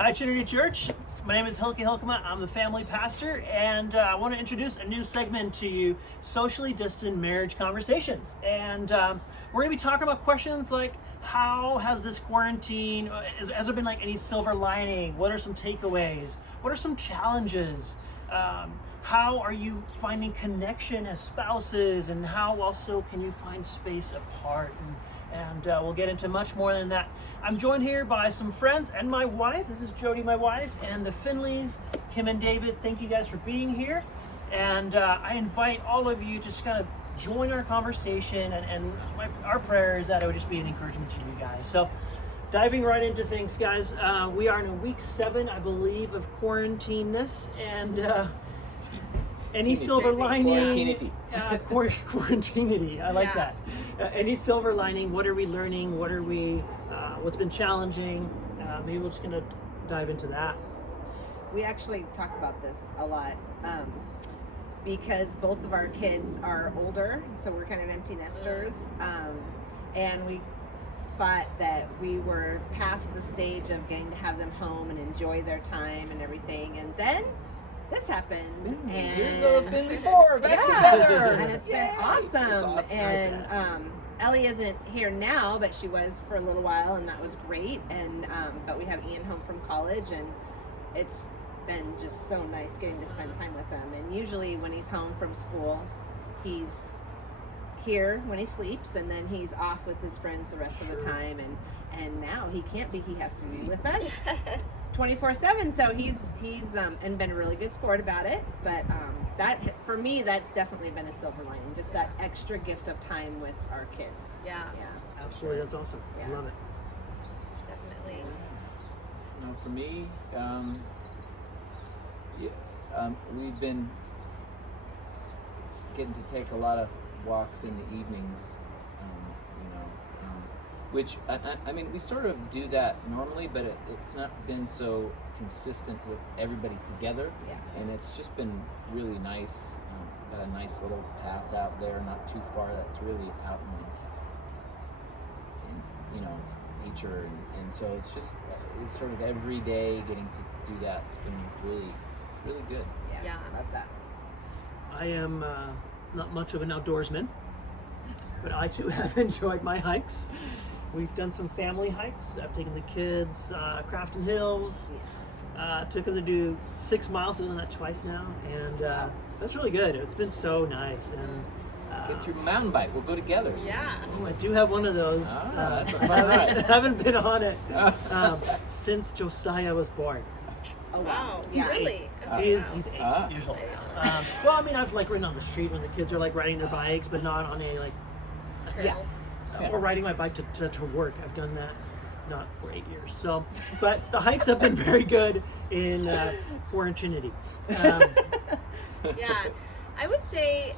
Hi, Trinity Church. My name is Hylkema. I'm the family pastor, and I want to introduce a new segment to you, Socially Distant Marriage Conversations. And we're going to be talking about questions like, how has this quarantine, has there been like any silver lining? What are some takeaways? What are some challenges? How are you finding connection as spouses, and how also can you find space apart? And we'll get into much more than that. I'm joined here by some friends and my wife. This is Jody, my wife, and the Finleys, Kim and David. Thank you guys for being here. And I invite all of you to just kind of join our conversation, and our prayer is that it would just be an encouragement to you guys. So diving right into things, guys, we are in week 7, I believe, of quarantineness, and any silver lining? Quarantinity. I like that. Any silver lining? What are we learning? What's been challenging? Maybe we're just gonna dive into that. We actually talk about this a lot because both of our kids are older, so we're kind of empty nesters, and we thought that we were past the stage of getting to have them home and enjoy their time and everything, and then this happened. And here's the Finley 4 back together, and it's been awesome. And Ellie isn't here now, but she was for a little while, and that was great. And but we have Ian home from college, and it's been just so nice getting to spend time with them. And usually when he's home from school, he's here when he sleeps, and then he's off with his friends the rest of the time. And now he can't be; he has to be with us 24/7. So he's and been a really good sport about it. But that, for me, that's definitely been a silver lining, just that extra gift of time with our kids. Yeah. Absolutely, that's awesome. Yeah. I love it. Definitely. For me, we've been getting to take a lot of walks in the evenings, which I mean, we sort of do that normally, but it's not been so consistent with everybody together. Yeah. And it's just been really nice. Got a nice little path out there, not too far, that's really out in nature, and so it's just sort of every day getting to do that. It's been really, really good. Yeah. I love that. I am not much of an outdoorsman, but I too have enjoyed my hikes. We've done some family hikes. I've taken the kids, Crafton Hills. Took them to do 6 miles. I've done that twice now, and that's really good. It's been so nice. And Get your mountain bike. We'll go together. Yeah. I do have one of those. That's a fun ride. I haven't been on it since Josiah was born. Oh Wow. He's Really? He's 8 years old now. Well, I mean, I've like ridden on the street when the kids are like riding their bikes, but not on a like Trail. or riding my bike to work. I've done that, not for 8 years. So, but the hikes have been very good in quarantinity. Yeah. I would say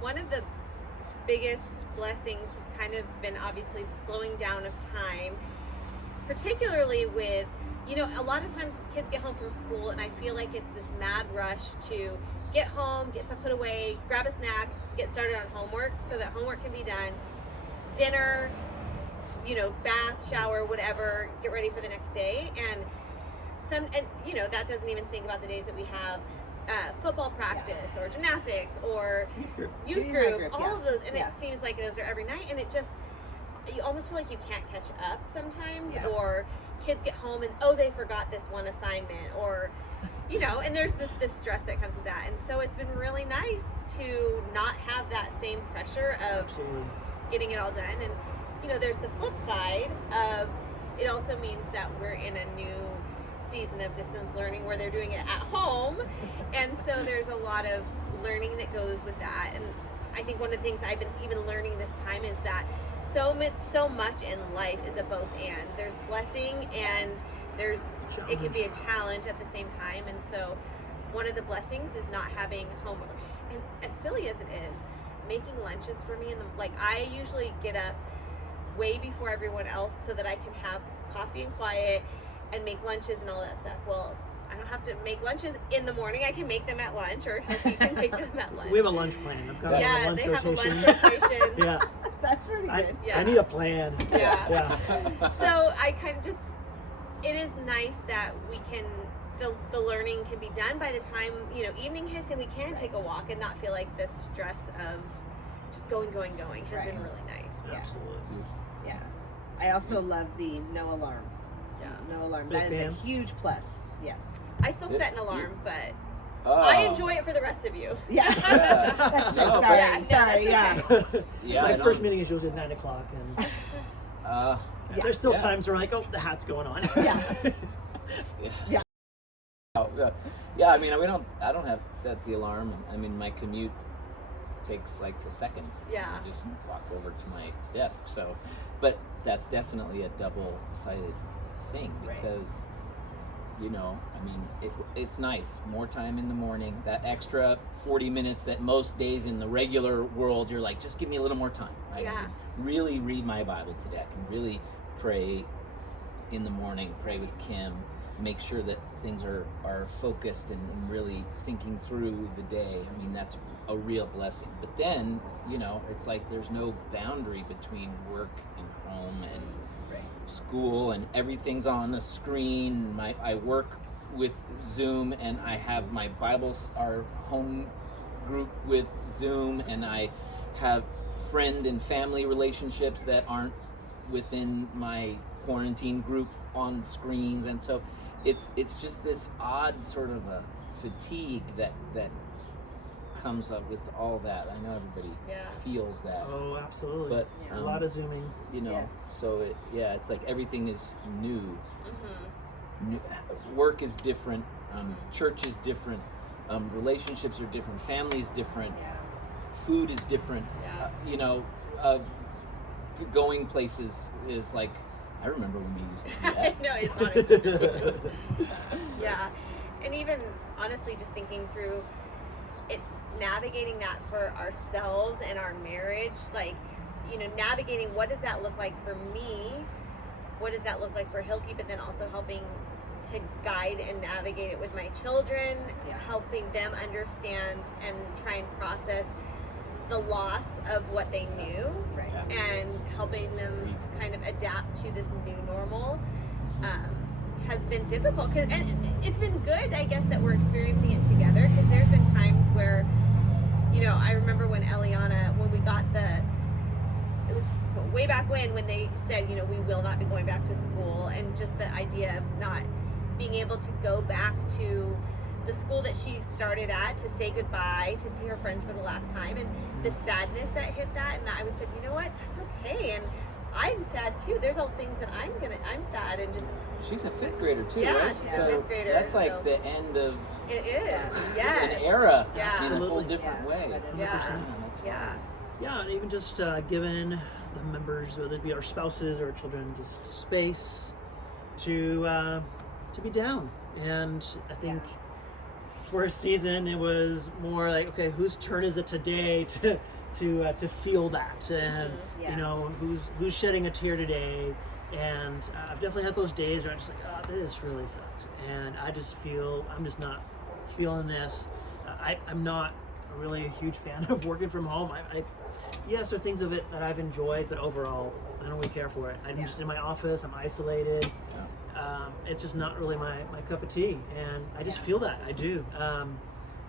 one of the biggest blessings has kind of been obviously the slowing down of time, particularly with, a lot of times kids get home from school and I feel like it's this mad rush to get home, get stuff put away, grab a snack, get started on homework so that homework can be done, dinner, bath, shower, whatever, get ready for the next day. And that doesn't even think about the days that we have football practice or gymnastics or youth group, all of those, and it seems like those are every night, and it just, you almost feel like you can't catch up sometimes, or kids get home and they forgot this one assignment, or and there's this stress that comes with that. And so it's been really nice to not have that same pressure of getting it all done. And there's the flip side of it. Also means that we're in a new season of distance learning where they're doing it at home, and so there's a lot of learning that goes with that. And I think one of the things I've been even learning this time is that so much in life is a both and. There's blessing and it can be a challenge at the same time. And so one of the blessings is not having homework, and as silly as it is, making lunches for me. I usually get up way before everyone else so that I can have coffee and quiet and make lunches and all that stuff. Well, I don't have to make lunches in the morning. I can make them at lunch, or you can make them at lunch. We have a lunch plan. I've got a lunch they rotation. have a lunch rotation. Yeah. That's pretty good. I need a plan. Yeah. So I kind of just it is nice that we can, the learning can be done by the time, you know, evening hits, and we can take a walk and not feel like the stress of just going has been really nice. Yeah. Absolutely. Yeah. I also love the no alarms. Yeah. No alarm. Big That is fan. a huge plus. Yes. I still set an alarm, but Oh. I enjoy it for the rest of you. Yeah. Yeah. That's true. No, Sorry. yeah, no, Sorry. that's Yeah. okay. Yeah, My I first don't- meeting is usually at 9 o'clock, and there's still Yeah. times where like, oh, the hat's going on. Yeah. Yeah. Yeah, I mean, I don't have set the alarm. I mean, my commute takes like a second. Yeah. I just walk over to my desk. So, but that's definitely a double-sided thing because, you know, I mean, it's nice. More time in the morning, that extra 40 minutes that most days in the regular world, you're like, just give me a little more time. I Yeah. can really read my Bible today. I can really pray in the morning, pray with Kim, make sure that things are focused and really thinking through the day. I mean, that's a real blessing. But then, you know, it's like there's no boundary between work and home and school, and everything's on the screen. I work with Zoom, and I have my Bibles, our home group with Zoom, and I have friend and family relationships that aren't within my quarantine group on screens, and so it's just this odd sort of a fatigue that comes up with all that. I know everybody feels that. Oh, absolutely. But a lot of zooming. you know, Yes. so it's like everything is new. Mm-hmm. New work is different, church is different, relationships are different, family is different, food is different. Yeah. You know, going places is like, I remember when we used to do that. No, it's not existent. Yeah. And even honestly, just thinking through, it's navigating that for ourselves and our marriage, like, you know, navigating what does that look like for me, what does that look like for Hylke, but then also helping to guide and navigate it with my children, helping them understand and try and process the loss of what they knew, and helping them kind of adapt to this new normal has been difficult, and it's been good, I guess, that we're experiencing it together, because there's been times where, you know, I remember when Eliana, when we got it was way back when they said, you know, we will not be going back to school, and just the idea of not being able to go back to the school that she started at to say goodbye, to see her friends for the last time, and the sadness that hit that, and I was like, you know what, that's okay, and I'm sad too. There's all things that I'm sad, and just. She's a fifth grader too, Yeah, right? she's so a fifth grader. That's like so the end of it is, yeah, an era in a Absolutely. whole different way. Yeah. That's yeah, Yeah, and even just giving the members, whether it be our spouses or our children, just space to be down. And I think for a season it was more like, okay, whose turn is it today to feel that, and you know, who's shedding a tear today. And I've definitely had those days where I'm just like, oh, this really sucks, and I'm just not feeling this. I'm not really a huge fan of working from home. Yes, there are things of it that I've enjoyed, but overall, I don't really care for it. I'm just in my office, I'm isolated. It's just not really my cup of tea, and I just feel that, I do. And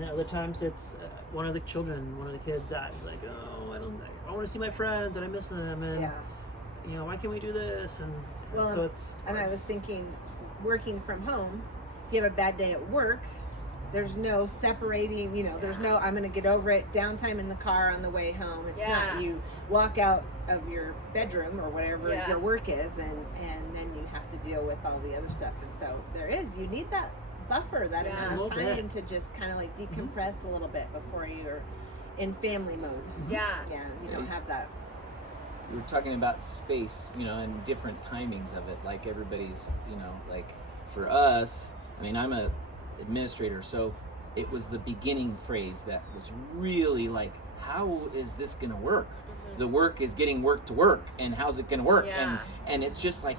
then other times it's one of the kids that is like, oh, I want to see my friends, and I miss them, and you know, why can't we do this? And so it's. And I was thinking, working from home, if you have a bad day at work, there's no separating, you know, there's no, I'm going to get over it, downtime in the car on the way home. It's not, you walk out of your bedroom or whatever your work is, and then you have to deal with all the other stuff. And so you need that buffer, that amount of time to just kind of like decompress a little bit before you're in family mode. You don't have that. We were talking about space, you know, and different timings of it. Like everybody's, you know, like for us, I mean, I'm a administrator, so it was the beginning phrase that was really like, how is this gonna work? The work is getting work to work, and how's it gonna work? And it's just like,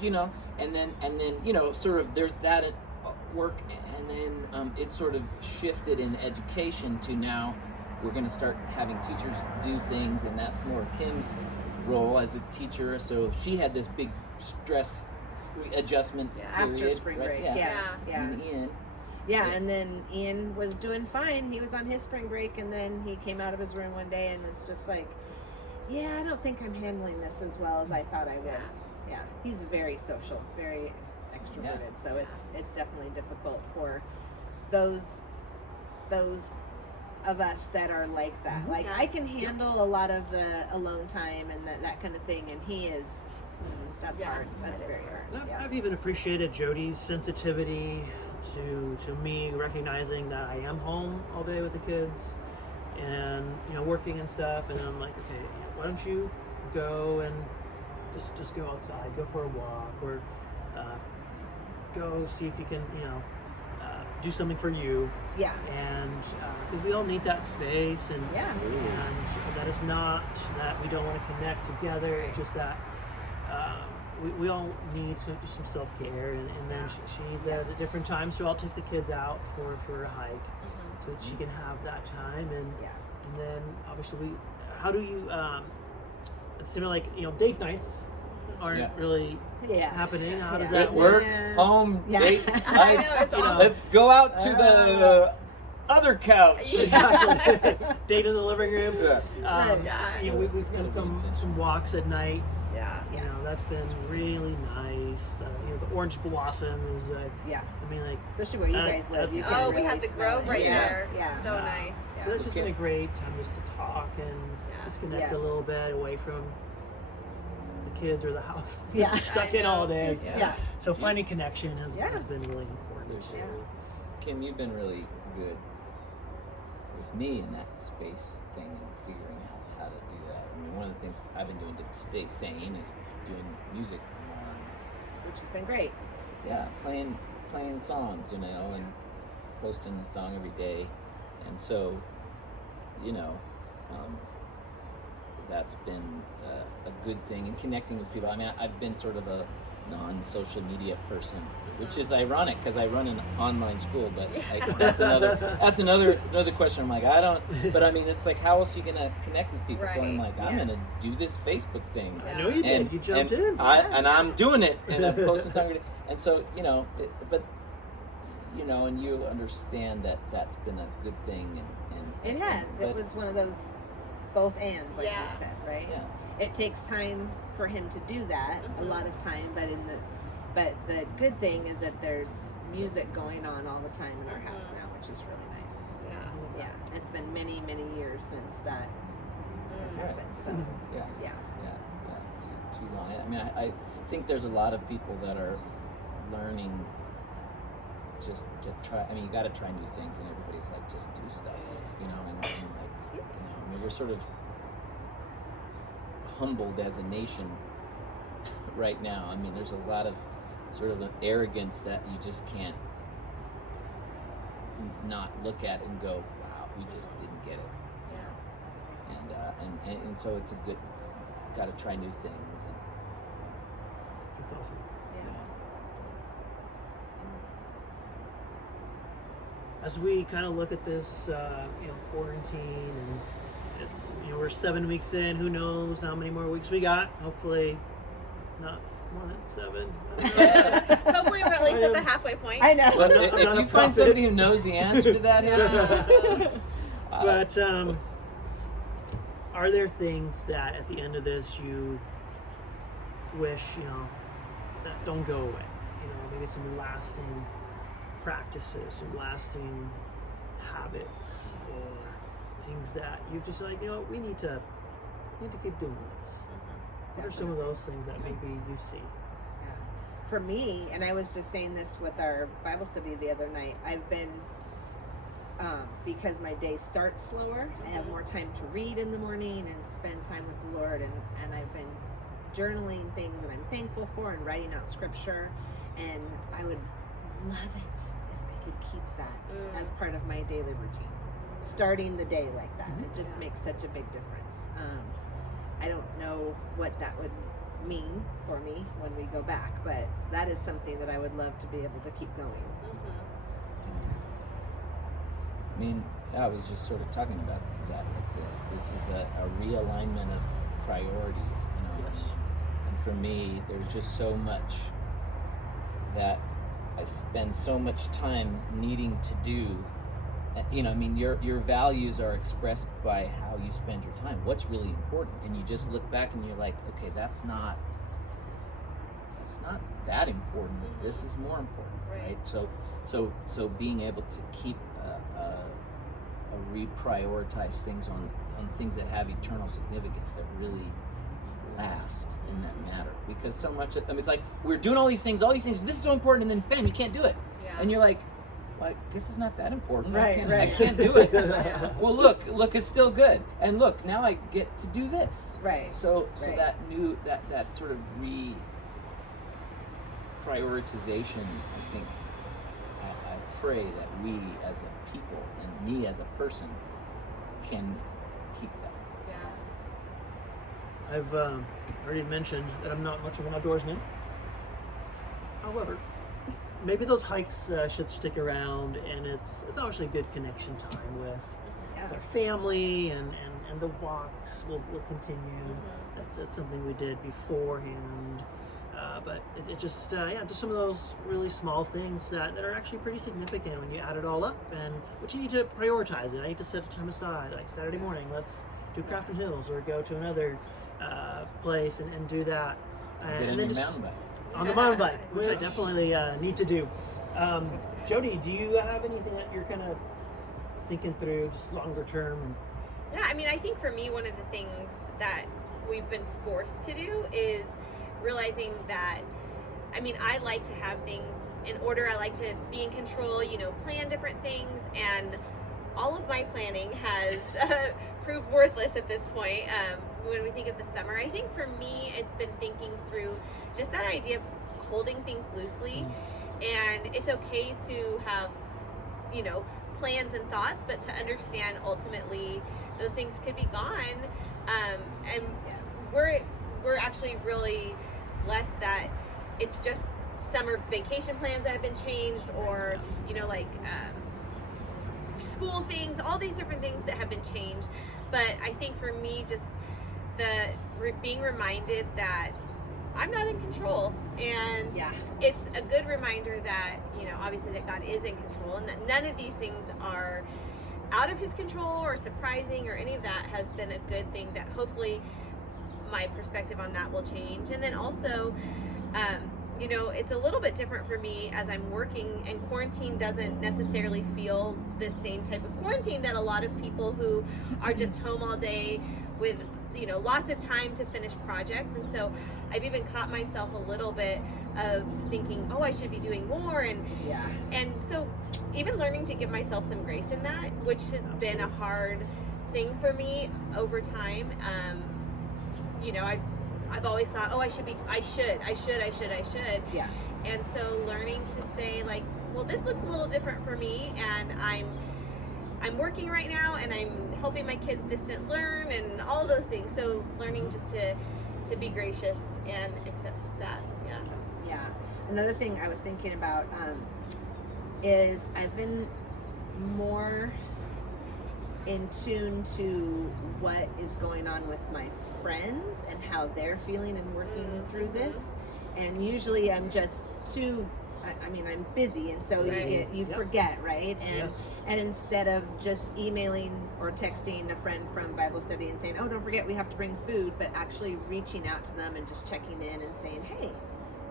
you know, and then you know, sort of there's that at work, and then it sort of shifted in education to now we're going to start having teachers do things, and that's more Kim's role as a teacher. So she had this big stress adjustment after period, spring right? break. Yeah. And Ian. Yeah, and then Ian was doing fine. He was on his spring break, and then he came out of his room one day and was just like, yeah, I don't think I'm handling this as well as I thought I would. Yeah, he's very social, very extroverted, so it's definitely difficult for those of us that are like that. Like, I can handle a lot of the alone time and that kind of thing, and he is, that's hard. That's very hard. I've even appreciated Jody's sensitivity to me recognizing that I am home all day with the kids and working and stuff, and I'm like, okay, why don't you go and just go outside, go for a walk, or go see if you can do something for you. Yeah. And because we all need that space, and that is not that we don't want to connect together. It's just that we all need some self-care, and then she's at different times, so I'll take the kids out for a hike, so that she can have that time, and then obviously how do you it's sort of like date nights aren't really happening. How does that work? Home, date I know, it's let's go out to the other couch. Exactly. Date in the living room. We've done some walks at night. That's been really nice. The orange blossoms. I mean, like, especially where you guys live. You we really have the grove right there. So nice. So that's just been a great time just to talk and just connect a little bit away from the kids or the house. Stuck in all day. So finding connection has been really important. Kim, you've been really good with me in that space thing and figuring out how to do that. I mean, one of the things I've been doing to stay sane is doing music, which has been great. Yeah, playing songs, and posting a song every day, and so, that's been a good thing, and connecting with people. I mean, I've been sort of a non-social media person, which is ironic because I run an online school, but that's another question. I'm like, I don't, but I mean, it's like, how else are you gonna connect with people? So I'm like, I'm gonna do this Facebook thing. I know you did. You jumped in. I'm doing it, and I'm posting something, and so and you understand that that's been a good thing, and it has. It was one of those both ands, like you said, right? Yeah. It takes time for him to do that, a lot of time, but the good thing is that there's music going on all the time in our house now, which is really nice. Yeah. It's been many, many years since that has happened. So too long. I mean, I think there's a lot of people that are learning just to try. I mean, you got to try new things, and everybody's like, just do stuff, and like, I mean, we're sort of humbled as a nation right now. I mean, there's a lot of sort of an arrogance that you just can't not look at and go, wow, we just didn't get it. And so it's a good, got to try new things. That's awesome. As we kind of look at this, quarantine, and it's, we're 7 weeks in. Who knows how many more weeks we got? Hopefully, not more than 7. Hopefully, we're at least at the halfway point. I know. Well, if you find somebody who knows the answer to that, but are there things that at the end of this you wish that don't go away? Maybe some lasting practices, some lasting habits, or things that you've just like, we need to keep doing this. What are some of those things that maybe you see? For me, and I was just saying this with our Bible study the other night, I've been, because my day starts slower, I have more time to read in the morning and spend time with the Lord, and I've been journaling things that I'm thankful for and writing out scripture, and I would love it if I could keep that as part of my daily routine. Starting the day like that, it just makes such a big difference. I don't know what that would mean for me when we go back, but that is something that I would love to be able to keep going. I mean, I was just sort of talking about that with this. This is a realignment of priorities, Yes. And for me, there's just so much that I spend so much time needing to do. You know, I mean, your values are expressed by how you spend your time. What's really important, and you just look back and you're like, okay, that's not that important. This is more important, right? So being able to keep reprioritize things on things that have eternal significance, that really last in that matter. Because so much of them, it's like we're doing all these things, this is so important, and then bam, you can't do it. Yeah. And you're like, well, this is not that important. Right, I can't do it. Well, look, it's still good. And look, now I get to do this. Right. So Right. that sort of prioritization, I think, I pray that we as a people and me as a person can keep that. Yeah. I've already mentioned that I'm not much of an outdoorsman. However, maybe those hikes should stick around, and it's obviously a good connection time with our family, and the walks will continue. That's something we did beforehand. But it just just some of those really small things that are actually pretty significant when you add it all up. And but you need to prioritize it. I need to set a time aside, like Saturday morning, let's do Crafton Hills or go to another place and do that. Get on your mountain bike. On the mountain bike, which I definitely need to do. Jody, do you have anything that you're kind of thinking through, just longer term? Yeah, I mean, I think for me, one of the things that we've been forced to do is realizing that, I mean, I like to have things in order. I like to be in control, plan different things, and all of my planning has proved worthless at this point. When we think of the summer, I think for me, it's been thinking through just that idea of holding things loosely. And it's okay to have, plans and thoughts, but to understand ultimately those things could be gone. And we're actually really blessed that it's just summer vacation plans that have been changed, or school things, all these different things that have been changed. But I think for me, just being reminded that I'm not in control, and it's a good reminder that obviously that God is in control, and that none of these things are out of his control or surprising or any of that has been a good thing, that hopefully my perspective on that will change. And then also it's a little bit different for me as I'm working, and quarantine doesn't necessarily feel the same type of quarantine that a lot of people who are just home all day with lots of time to finish projects. And so I've even caught myself a little bit of thinking, I should be doing more, and so even learning to give myself some grace in that, which has been a hard thing for me over time. I've always thought, I should. Yeah. And so learning to say, like, well, this looks a little different for me, and I'm working right now, and I'm helping my kids distant learn and all those things. So learning just to be gracious and accept that. Yeah. Another thing I was thinking about is I've been more in tune to what is going on with my friends and how they're feeling and working through this. And usually I'm just I'm busy, and so you forget, right? And instead of just emailing or texting a friend from Bible study and saying, don't forget we have to bring food, but actually reaching out to them and just checking in and saying, hey,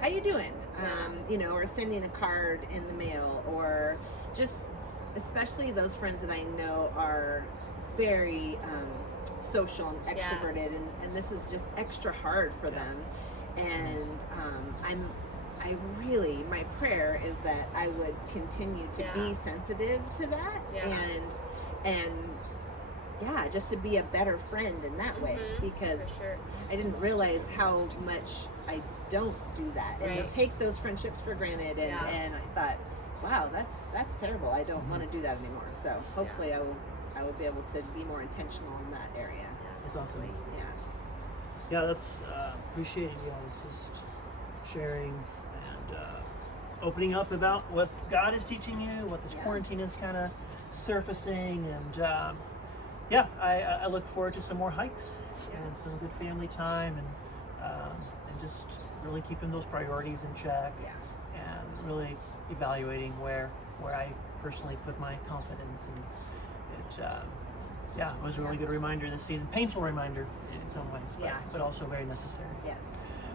how you doing? Or sending a card in the mail, or just especially those friends that I know are very social and extroverted, and this is just extra hard for them. And my prayer is that I would continue to be sensitive to that, and just to be a better friend in that way, because I didn't realize how much I don't do that, and take those friendships for granted, and I thought, wow, that's terrible. I don't want to do that anymore. So hopefully I will be able to be more intentional in that area. That's awesome. Yeah. That's appreciating you guys just sharing and opening up about what God is teaching you, what this quarantine is kind of surfacing, and I look forward to some more hikes and some good family time, and just really keeping those priorities in check. And really evaluating where I personally put my confidence, and it was a really good reminder this season, painful reminder in some ways, but also very necessary. Yes.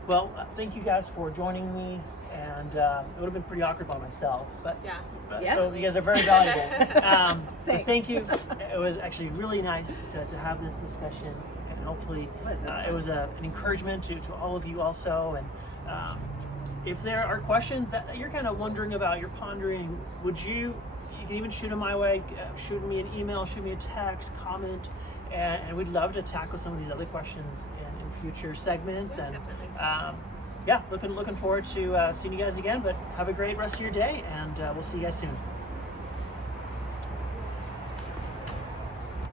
Well, thank you guys for joining me, and it would have been pretty awkward by myself, but so you guys are very valuable. But thank you. It was actually really nice to have this discussion, and hopefully it was an encouragement to all of you also. And if there are questions that you're kind of wondering about, you're pondering, you can even shoot them my way. Shoot me an email, shoot me a text, comment, and we'd love to tackle some of these other questions in future segments. And looking forward to seeing you guys again. But have a great rest of your day, and we'll see you guys soon.